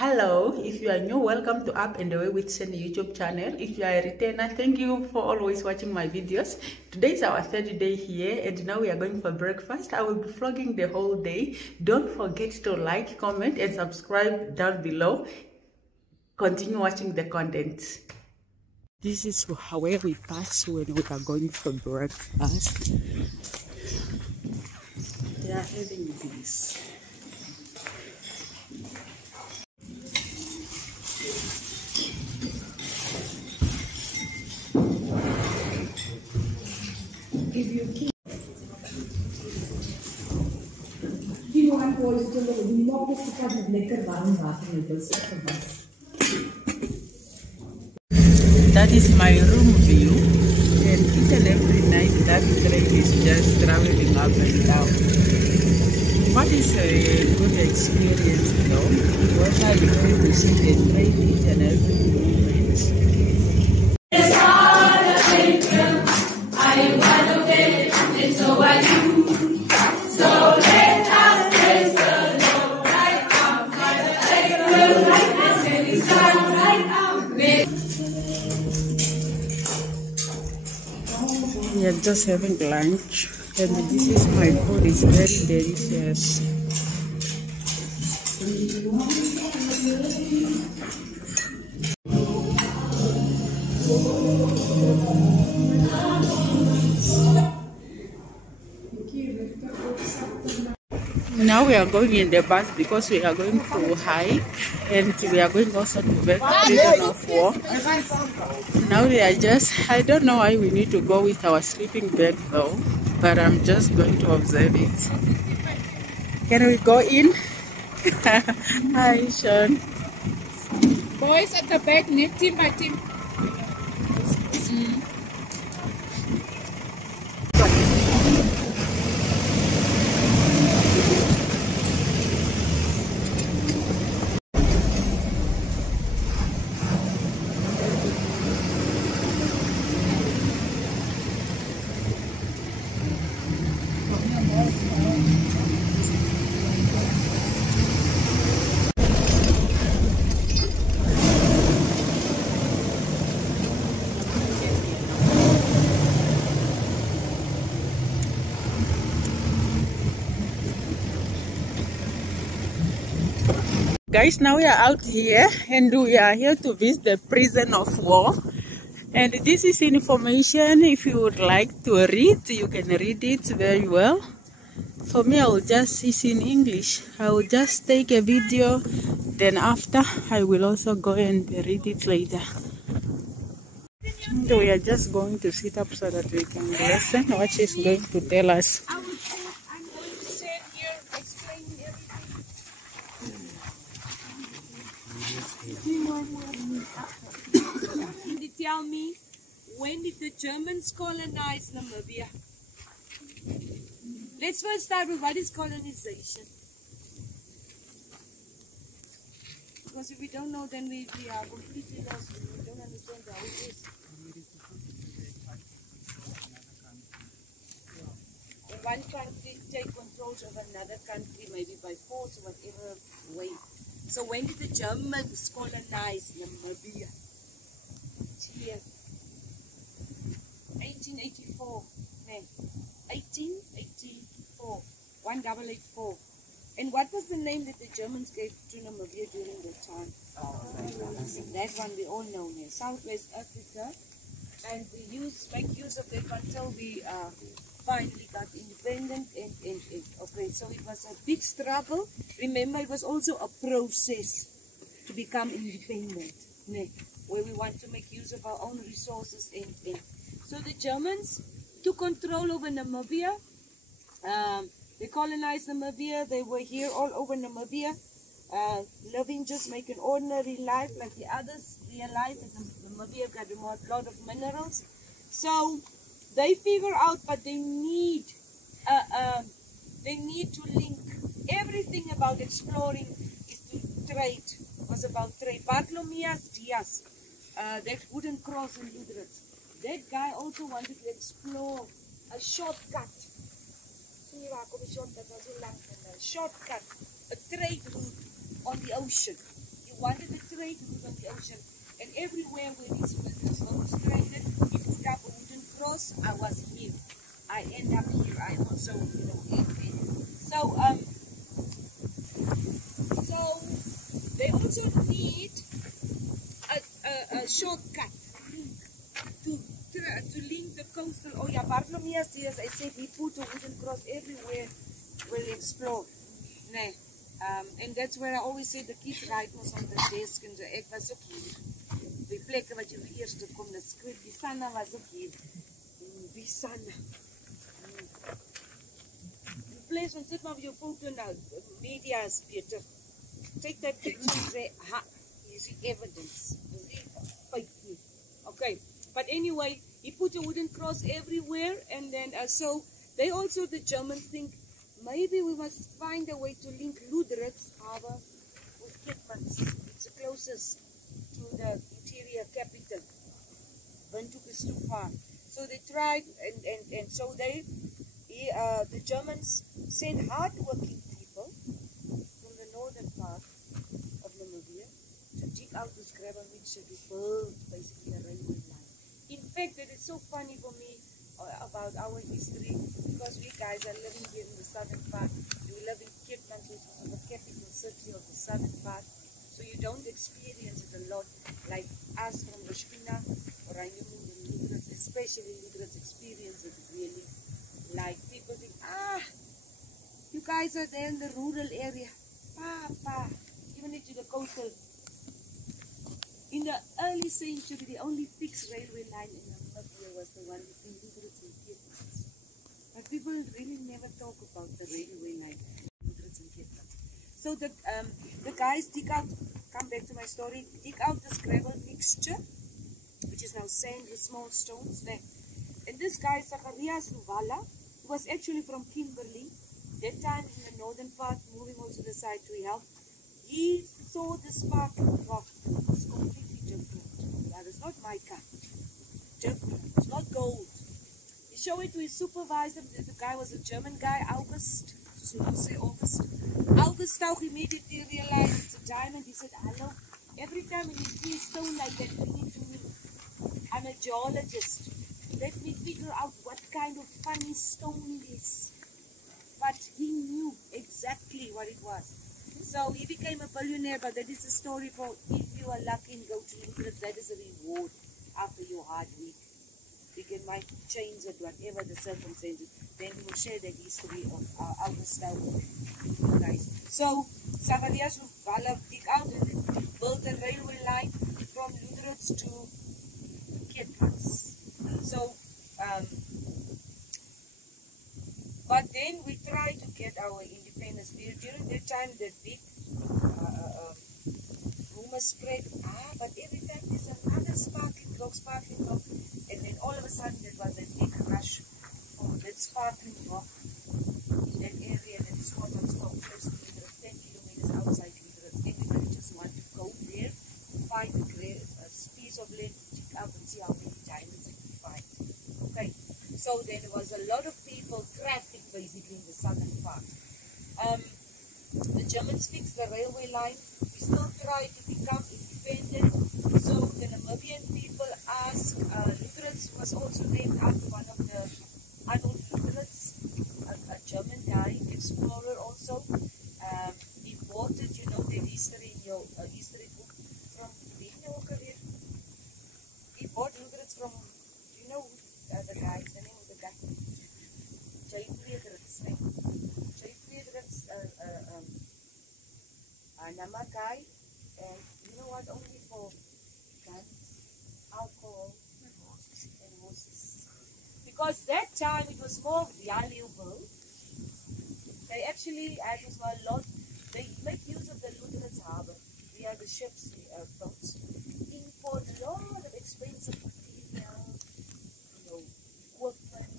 Hello, if you are new, welcome to Up and Away with Sandy YouTube channel. If you are a retainer, thank you for always watching my videos. Today is our third day here and now we are going for breakfast. I will be vlogging the whole day. Don't forget to like, comment and subscribe down below. Continue watching the content. This is where we pass when we are going for breakfast. They are having this. That is my room view, and each and every night that train is just traveling up and down. What is a good experience though? What are you going to see the train each and every moment? So I do. So let us praise the Lord right now. Praise the Lord right now. We are just having lunch, and this is my food. It's very delicious. Now we are going in the bus because we are going to hike and we are going also to the prison of war. Now we are just, I don't know why we need to go with our sleeping bag though, but I'm just going to observe it. Can we go in? Hi Sean. Boys at the back, need team by team. Guys, now we are out here and we are here to visit the prison of war. And this is information. If you would like to read, you can read it very well. For me, I will just, it's in English. I will just take a video, then after I will also go and read it later. And we are just going to sit up so that we can listen what she's going to tell us. I'm going to stand here explaining everything. Can you tell me, when did the Germans colonize Namibia? Let's first start with what is colonization. Because if we don't know, then we are completely lost. We don't understand how it is. When one country take control of another country, maybe by force or whatever way. So when did the Germans colonize Namibia? Cheers. 1884. No, 1884. 1884. And what was the name that the Germans gave to Namibia during that time? That one we all know here. Southwest Africa. And we make use of that until we finally got independent and okay. So it was a big struggle. Remember, it was also a process to become independent, where we want to make use of our own resources and so the Germans took control over Namibia. They colonized Namibia. They were here all over Namibia, living, just making ordinary life like the others. Realized that Namibia got a lot of minerals, so they figure out, but they need to link everything about exploring is to trade. Was about trade. Bartholomeus Diaz, that wouldn't cross in Utrecht. That guy also wanted to explore a shortcut. A shortcut, a trade route on the ocean. He trade route on the ocean. And everywhere where these militaries orchestrated, he put up a wooden cross. I was here. I end up here. I also, So they also need a shortcut to link the coastal. Oh yeah, Bartholomeus, as I said, he put a wooden cross everywhere where they explore. Nee. And that's where I always say the kids write ons on the desk en so ek was ook hier. Die plekke wat jy vir eerste kom, die skryf, die Sanna was ook hier. Wie Sanna? Die place ons sit maar op jou foto nou, media is beter. Take that picture and say, ha, here's the evidence. Okay, but anyway, he put a wooden cross everywhere, and then so they also, the Germans think, maybe we must find a way to link Ludritz Harbor with Kitmans. It's the closest to the interior capital. Windhoek is too far. So they tried, and so the Germans sent hard-working people from the northern part of Namibia to dig out this gravel mixture to build basically a railway line. In fact, it is so funny for me about our history, because we guys are living here in the southern part. We live in Kitmans, which is the capital city of the southern part, so you don't experience it a lot like us from Rushpina or Ayumu and Ludritz, especially Ludritz, experience it really. Like people think, you guys are there in the rural area, even into the coastal. In the early century, the only fixed railway line in Namibia was the one between Ludritz and Kitmans. But people really never talk about the railway line between Ludritz and Kitmans. So the guys dig out, come back to my story, dig out this gravel mixture, which is now sand with small stones there. And this guy, Zacharias Luvala, who was actually from Kimberley, that time in the northern part, moving also the side to help, he saw the sparkling rock. It's completely different. Yeah, it's not mica. Different. It's not gold. He showed it to his supervisor. The guy was a German guy, August. So not say August. August Tauch immediately realized it's a diamond. He said, hello. Every time when you see a stone like that, bring it to me. I'm a geologist. Let me figure out what kind of funny stone it is. But he knew exactly what it was. So he became a billionaire, but that is a story for if you are lucky and go to Ludritz, that is a reward after your hard week. You might change it, whatever the circumstances. Then we will share the history of our style with you guys. So Zacharias Luvala dig out and built a railway line from Ludritz to Kitmans. So, but then we tried to get our independence. During that time, the big rumor spread, but every time there's another sparkling rock, and then all of a sudden there was a big rush for that sparkling rock in that area that is called close to Ludritz, 10 kilometers outside Ludritz. Everybody just wanted to go there, find a piece of land to check out and see how many diamonds they could find. Okay, so then there was a lot of people, traffic basically in the southern part. The Germans fixed the railway line. We still try to become independent. So the Namibian people asked, Ludritz was also named after one of the Arnold Ludritz, a German guy, explorer also. He bought it, you know, the history in your history book from the he bought Ludritz from, you know, the guy, the name of the guy? J. Friedrichs, right? J. Friedrichs, Nama guy, and you know what, only for guns, alcohol, and horses. Because that time it was more valuable. They actually had a lot, they make use of the Ludritz Harbor. We had the ships, boats, import a lot of expensive material, you know, equipment,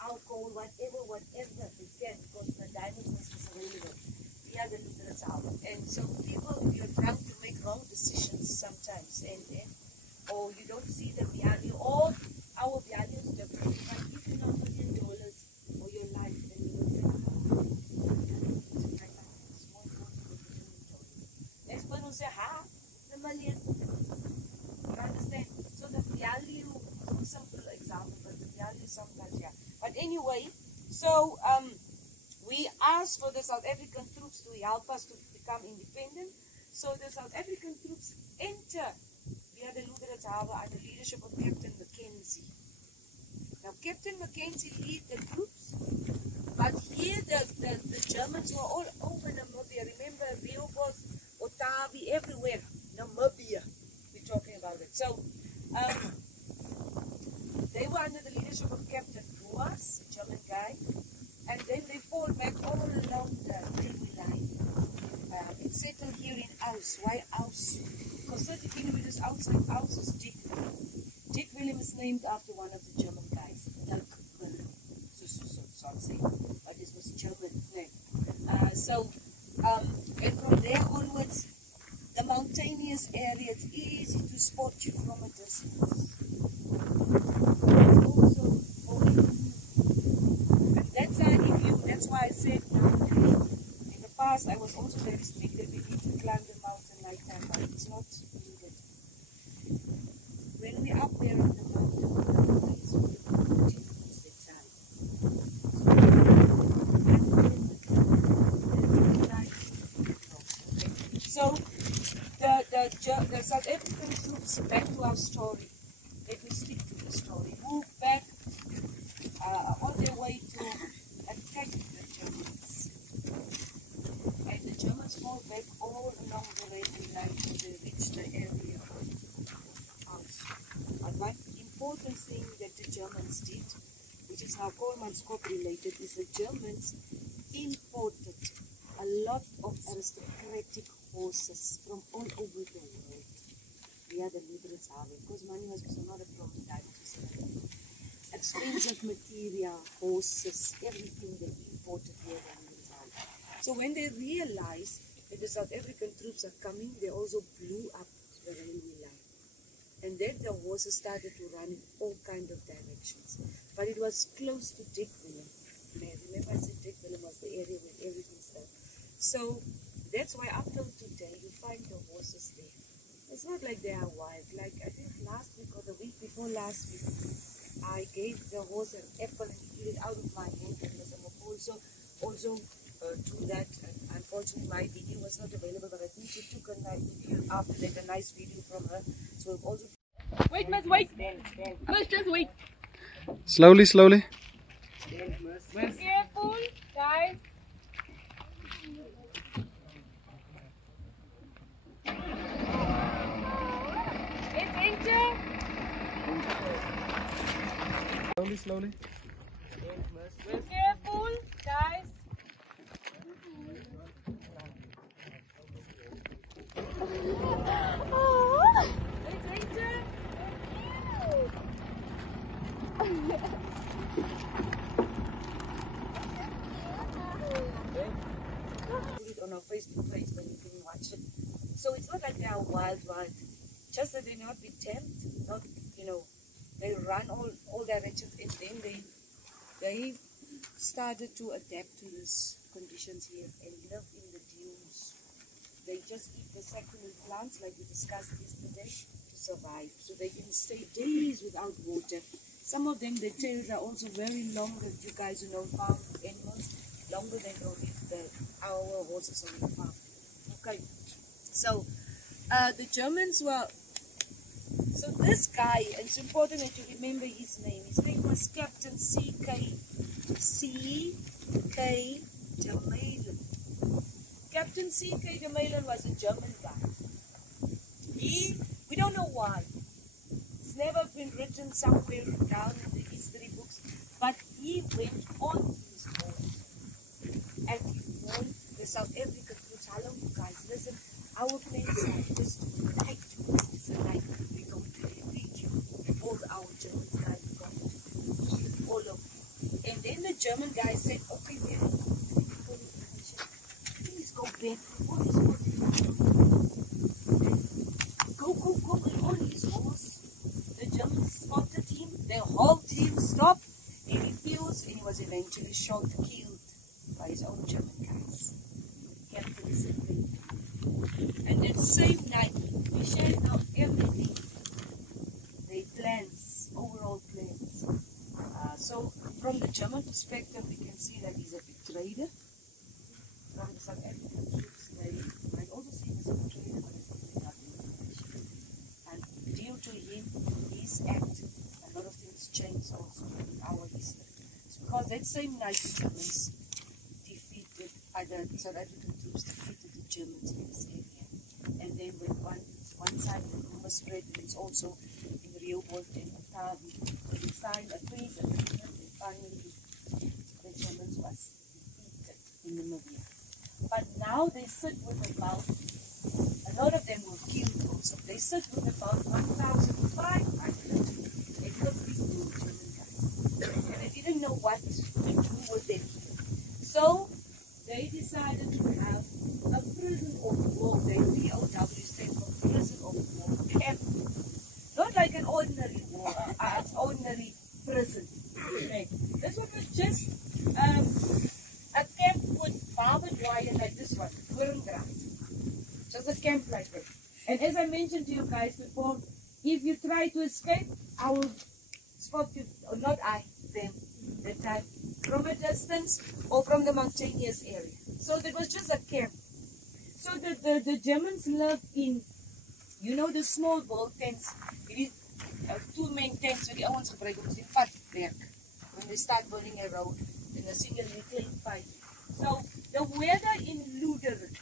alcohol, whatever they can, because the diamonds was available. We had the Ludritz Harbor. And so people, you're bound to make wrong decisions sometimes, and or you don't see the value, or our value is different. But if you know $1 million for your life, then you will say, next one will say, a million. You understand? So the value, it's a simple example, but the value sometimes, yeah. But anyway, so we asked for the South African troops to help us to become independent. So the South African troops enter via the Luderitz Harbour under the leadership of Captain Mackenzie. Now Captain Mackenzie lead the troops, but here the Germans were all over Namibia. Remember Rehoboth, Otavi, everywhere. Namibia, we're talking about it. So they were under the leadership of Captain Boas, a German guy, and then they fought back all along the railway line. It settled here in Aus. Why Aus? Because 30 kilometers outside Aus is Dick Willem. Dick Willem is named after one of the German guys. Dick Willem. So I'm saying. But this was a German name. And from there onwards, the mountainous area, it's easy to spot you from a distance. Also, and that's how I view. That's why I said in the past I was also very strict that we need to climb the mountain nighttime, but it's not needed. When we're up there in the mountain, so the South African troops, back to our story, let me stick to the story, moved back on their way to attack the Germans. And the Germans moved back all along the railway line until they reached the area of Aus. But one important thing that the Germans did, which is now Koolmanskop related, is the Germans imported a lot of aristocratic horses from all over the world via the Luderitz Harbour, because money was also not a problem. Expensive material, horses, everything they imported via the Luderitz Harbour. So when they realized that the South African troops are coming, they also blew up the railway line. And then the horses started to run in all kinds of directions. But it was close to Dick Willem. Remember I said Dick Willem was the area where everything started. So that's why up till today you find the horses there. It's not like they are wild. Like I think last week or the week before last week, I gave the horse an apple and he ate it out of my hand, and also do that. And unfortunately my video was not available, but I think she took a nice video after that, a nice video from her. So I've also wait, miss, wait. Miss, just wait. Slowly, slowly. Be careful, guys. It's Inter. Slowly, slowly. Be careful, guys. It's Inter. put it on our Facebook page, then you can watch it. So it's not like they are wild, just that they not be tamed, not, they run all directions, and then they started to adapt to these conditions here and live in the dunes. They just eat the succulent plants like we discussed yesterday to survive. So they can stay days without water. Some of them, their tails are also very long, that you guys who know farm animals, longer than our horses on the farm. Okay, so the Germans were, so this guy, it's important that you remember his name. His name was Captain C.K. de Meulen. Captain C.K. de Meulen was a German guy. We don't know why. It's never been written somewhere down in the history books, but he went on his horse and he warned the South African troops, hello you guys, listen, our plans are just tonight, it's a night, we're going to defeat you, all our German guys are going to kill all of you. And then the German guy said, okay, please go back on his horse. Go on his horse. The Germans spotted him, they hauled him, stopped, and he refused, and he was eventually shot, killed by his own German guys. Captain Sibley. And that same night, we German perspective, we can see that he's a betrayer from the South African troops. They might also see him as a betrayer, but I think they got information. And due to him, his act, a lot of things changed also in our history. It's because that same night the Germans defeated, the South African troops defeated the Germans in this area. And then when one side of the rumor spread, it's also in Rehoboth and Otavi, they signed a peace agreement, and finally the Germans was defeated in Namibia. But now they sit with about, a lot of them were killed also, they sit with about 1,500 equipping German guys. And they didn't know what to do with them. So they decided to have a prison of war. They POW stand for prison of war camp. Not like an ordinary war, ordinary prison. Okay. This one was just a camp with barbed wire like this one, just a camp like that. And as I mentioned to you guys before, if you try to escape, I will spot you, or not I, them, that time, from a distance or from the mountainous area. So that was just a camp. So the Germans lived in, you know, the small wall tents. It is two main tents where the ones gebruik om die pad werk. When they start building a road, and a single klein fight. So the weather in Luderen,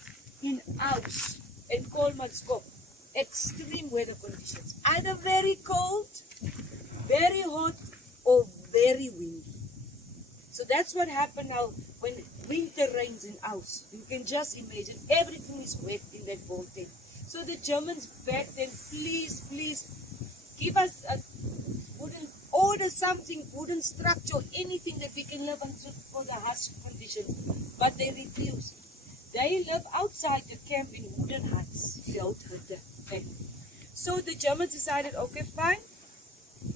in Aus, and Kolmanskop, extreme weather conditions. Either very cold, very hot, or very windy. So that's what happened now when winter rains in Aus. You can just imagine everything is wet in that wall tent. So the Germans begged them, please, please, give us a wooden, order something, wooden structure, anything that we can live on for the harsh conditions. But they refused. They live outside the camp in wooden huts, built hutte. Okay. So the Germans decided, okay, fine.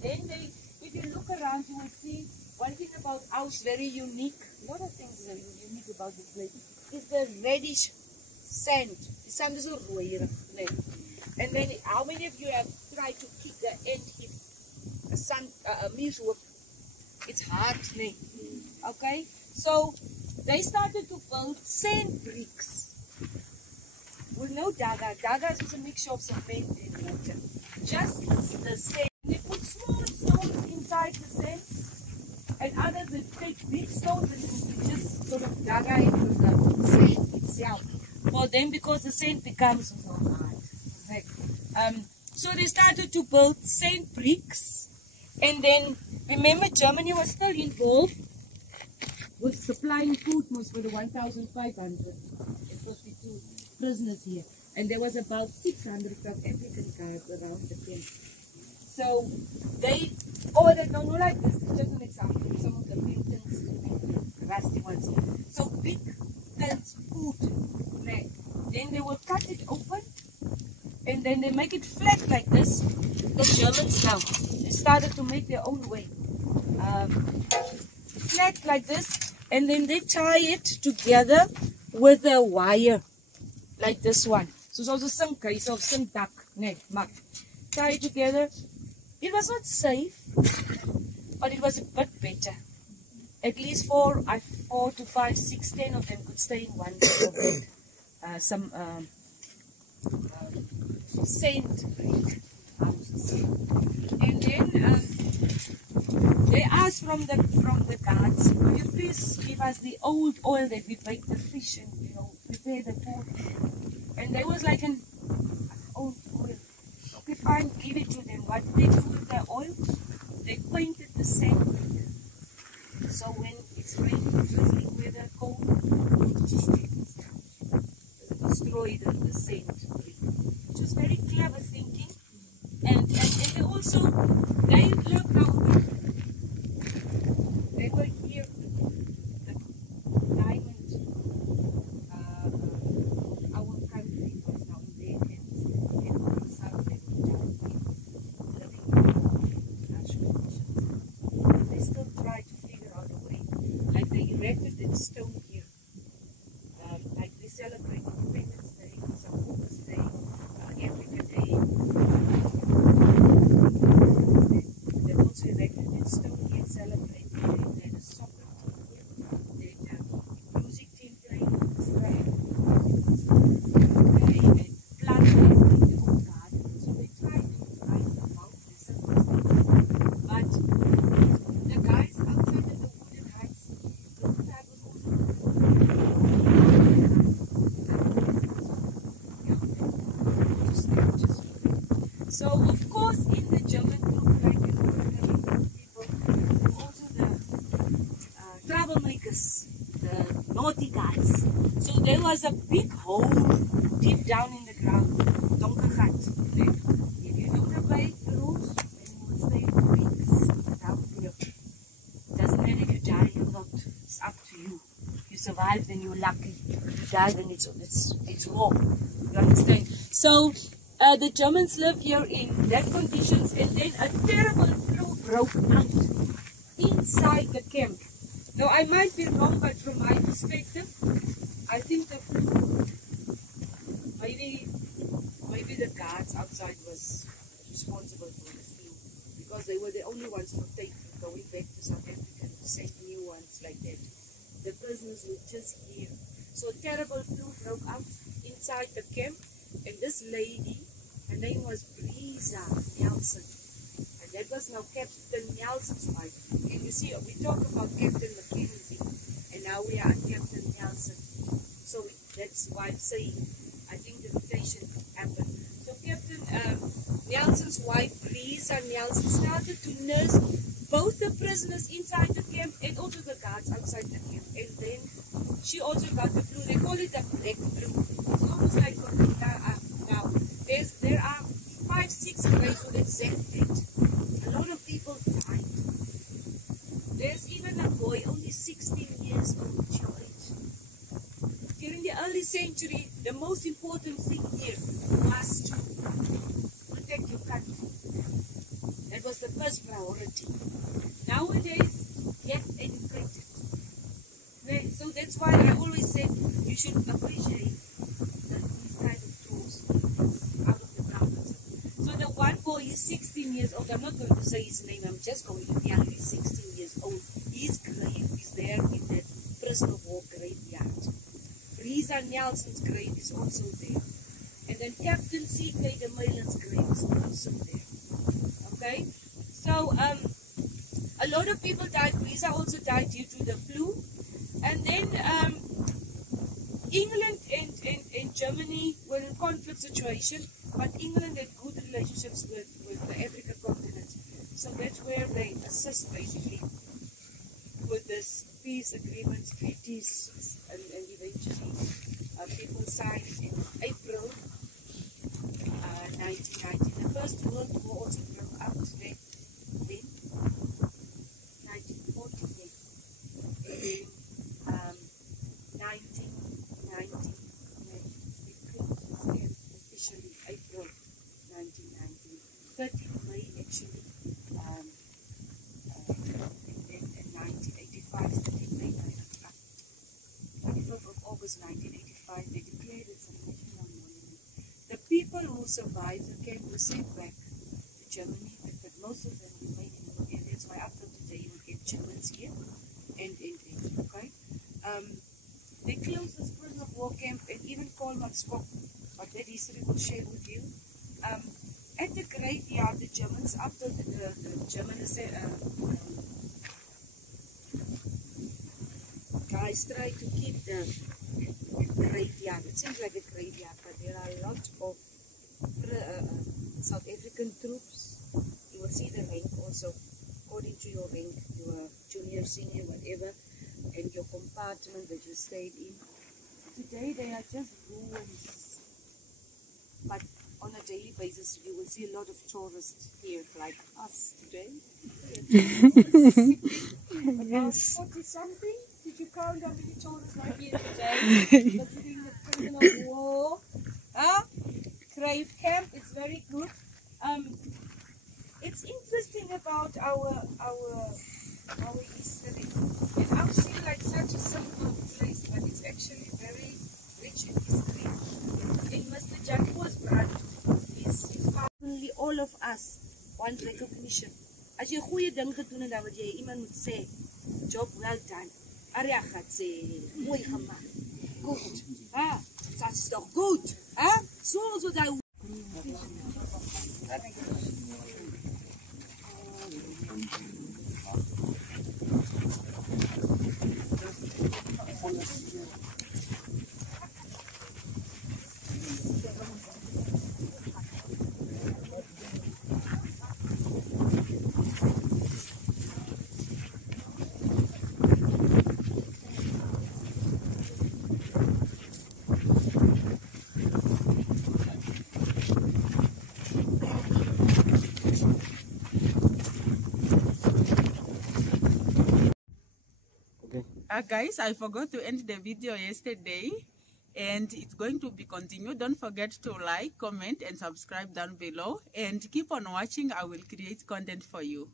Then they, if you look around, you will see one thing about Aus, very unique. A lot of things are unique about this place. Is the reddish sand. The sand is a rooier. And then, how many of you have tried to kick the end hip? A meershoop? It's hard, okay? So they started to build sand bricks. We know daga. Dagas is a mixture of cement and water. Just the sand. They put small stones inside the sand, and others they take big stones and just sort of daga into the sand itself. For them, because the sand becomes so hard. So they started to build sand bricks. And then, remember, Germany was still involved with supplying food most for the 1,552 prisoners here. And there was about 600 South African guards around the camp. So they ordered, no, like this, just an example, some of the big tins, rusty ones here. So big tins, food, then they will cut it open, and then they make it flat like this. The Germans now, they started to make their own way. Flat like this, and then they tie it together with a wire, like this one. So it's also some case of some duck, mak. Tie it together. It was not safe, but it was a bit better. At least 4 to 5, 6, 10 of them could stay in one little bed. Some sand brick houses. And then they asked from the guards, will you please give us the old oil that we bake the fish and prepare the food? And there was like an old oil. Okay, fine, give it to them. What did they do with the oil? They painted the sand brick. So when it's raining, drizzling weather, cold, it just destroy the sand brick. Which was very clever thinking. And they also, they lived now, they were here, the diamond, our country was now in their hands, and all of a sudden they were down living in natural conditions. They still try to figure out a way, like they erected that stone here, like they celebrate Independence Day, some August Day, Africa Day. They also erected that stone here, celebrating. They had a soccer languages. So, of course, in the German group, like in the people, also the troublemakers, the naughty guys. So there was a big hole deep down in the ground, donker gat. If you don't obey the rules, then you will stay weeks down here. Doesn't matter if you die or not. It's up to you. If you survive, then you're lucky. If you die, then it's war. You understand? So the Germans live here in that conditions, and then a terrible flu broke out inside the camp. Now I might be wrong, but from my perspective, I think the flu, maybe the guards outside was responsible for the flu, because they were the only ones going back to South Africa to send new ones like that. The prisoners were just here. So terrible flu broke out inside the camp, and this lady, her name was Brisa Nelson, and that was now Captain Nelson's wife. And you see, we talk about Captain Mackenzie, and now we are at Captain Nelson. So that's why I'm saying, I think the mutation happened. So Captain Nelson's wife, Brisa Nelson, started to nurse both the prisoners inside the camp and also the guards outside the camp. And then she also got the flu. They call it a black flu. It's almost like now. There are 5-6 graves with exact date. A lot of people died. There's even a boy, only 16 years old, your age. During the early century, the most important thing here was to protect your country. That was the first priority. Nowadays, get educated. Okay? So that's why I always say you should appreciate these kind of tools out of the comfort zone. So the one boy is 16 years old. I'm not going to say his name. I'm just going to tell you he's 16 years old. His grave is there in that prisoner of war graveyard. Brisa Nelson's grave is also there. And then Captain C.K. de Meulen's grave is also there. Okay? So, a lot of people died. Brisa also died due to the flu. And then England and Germany were in conflict situation, but England had good relationships with the African continent. So that's where they assist basically with this peace agreements, treaties, and eventually people signed in April 1919. The First World War also broke out then, 1940. And then 1990, it closed officially April 1919. 30th May actually, and then in 1985, 30th May, 25th of August 1985, they declared it a national monument. The people who survived the camp were sent back to Germany, but most of them remained in the area. That's why after today you get Germans here and okay. They closed this prison of war camp and even Kolmanskop, but that history will share with you. At the graveyard, the Germans, after the Germans guys try to keep the graveyard. It seems like a graveyard, but there are a lot of South African troops. You will see the rank also, according to your rank, your junior, senior, whatever, and your compartment that you stayed in. Today they are just ruins, but on a daily basis you will see a lot of tourists here, like us today. Yes. 40 something. Did you count how many tourists are here today? Visiting the prison of war. Grave camp. It's very good. It's interesting about our history. It now seems like such a simple place, but it's actually very rich in history. And Mr. Jacques Brand is personally all of us want recognition. As jy 'n goeie ding gedoen het, dan moet jy iemand moet sê, job well done. Aria gaat sê, mooi gemaakt. Goed. Dat is toch goed? Zoals we dat. Guys, I forgot to end the video yesterday, and it's going to be continued. Don't forget to like, comment, and subscribe down below, and keep on watching. I will create content for you.